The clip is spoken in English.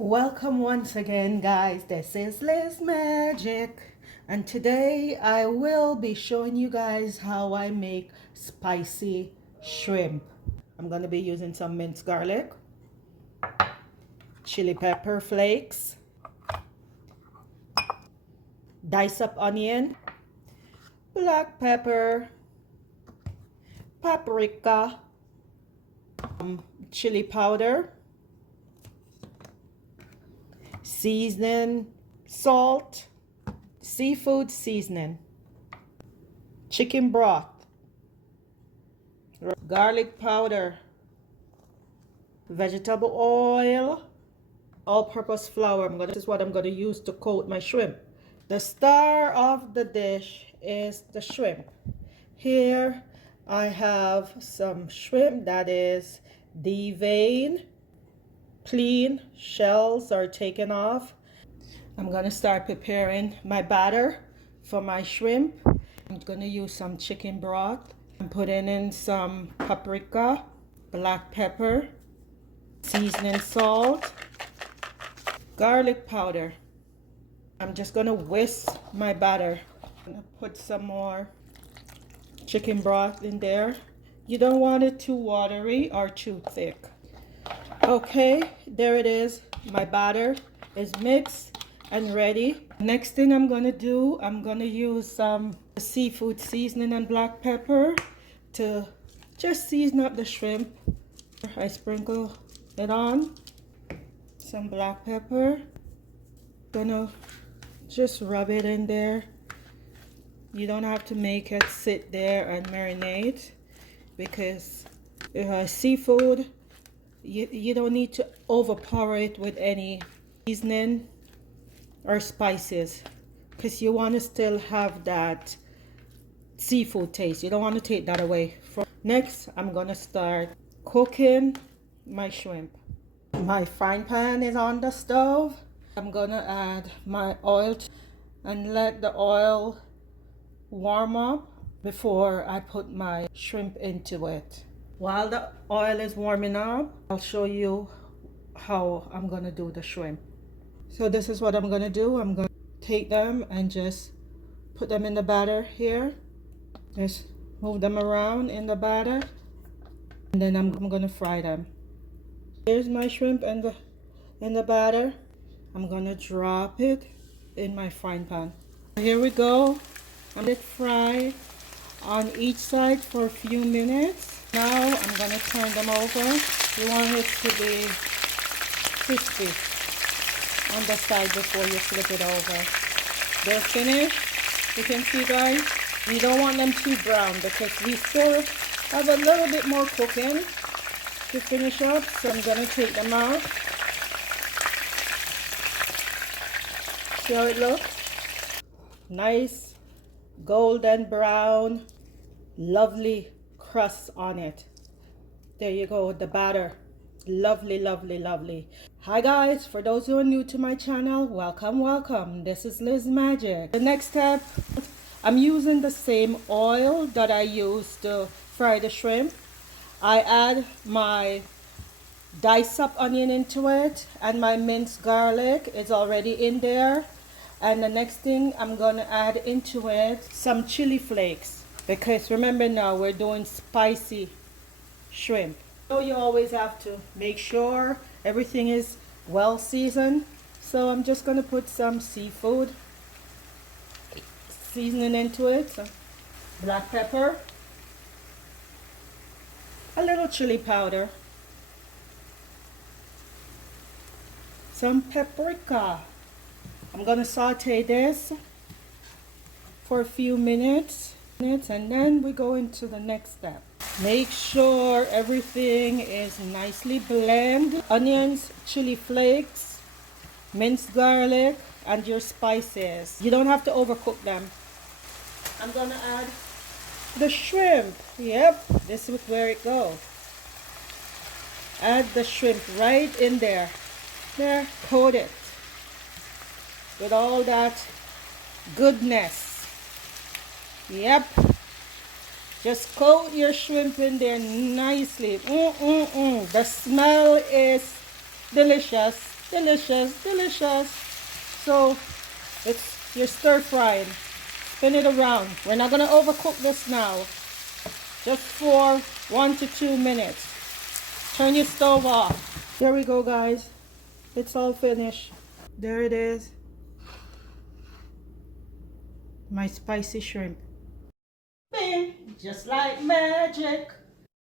Welcome once again, guys. This is Liz Magic, and today I will be showing you guys how I make spicy shrimp. I'm going to be using some minced garlic, chili pepper flakes, diced up onion, black pepper, paprika, chili powder, seasoning, salt, seafood seasoning, chicken broth, garlic powder, vegetable oil, all-purpose flour. This is what I'm going to use to coat my shrimp. The star of the dish is the shrimp. Here I have some shrimp that is deveined, clean, shells are taken off. I'm going to start preparing my batter for my shrimp. I'm going to use some chicken broth. I'm putting in some paprika, black pepper, seasoning salt, garlic powder. I'm just going to whisk my batter. I'm going to put some more chicken broth in there. You don't want it too watery or too thick. Okay, there it is. My batter is mixed and ready. Next thing I'm going to do, I'm going to use some seafood seasoning and black pepper to just season up the shrimp. I sprinkle it on. Some black pepper. Gonna just rub it in there. You don't have to make it sit there and marinate because seafood, you don't need to overpower it with any seasoning or spices because you want to still have that seafood taste. You don't want to take that away. Next, I'm gonna start cooking my shrimp. My frying pan is on the stove. I'm gonna add my oil and let the oil warm up before I put my shrimp into it. While the oil is warming up, I'll show you how I'm gonna do the shrimp. So this is what I'm gonna do. I'm gonna take them and just put them in the batter here. Just move them around in the batter, and then I'm gonna fry them. Here's my shrimp in the batter. I'm gonna drop it in my frying pan. Here we go. I'm gonna fry on each side for a few minutes. Now I'm gonna turn them over. You want it to be crispy on the side before you flip it over. They're finished. You can see, guys, we don't want them too brown because we still have a little bit more cooking to finish up. So I'm gonna take them out. See how it looks? Nice golden brown, lovely crust on it. There you go, the batter. Lovely, lovely, lovely. Hi guys, for those who are new to my channel, welcome. This is Liz Magic. The next step, I'm using the same oil that I used to fry the shrimp. I add my diced up onion into it, and my minced garlic is already in there. And the next thing I'm gonna add into it some chili flakes, because remember now we're doing spicy shrimp. So you always have to make sure everything is well seasoned. So I'm just gonna put some seafood seasoning into it. So black pepper, a little chili powder, some paprika. I'm gonna saute this for a few minutes, and then we go into the next step. Make sure everything is nicely blended. Onions, chili flakes, minced garlic, and your spices. You don't have to overcook them. I'm gonna add the shrimp. Yep, this is where it goes. Add the shrimp right in there. There, coat it with all that goodness. Yep, just coat your shrimp in there nicely. The smell is delicious. Delicious, delicious. So you're stir frying. Spin it around. We're not gonna overcook this now. Just for 1 to 2 minutes. Turn your stove off. There we go, guys. It's all finished. There it is. My spicy shrimp. Bing! Just like magic.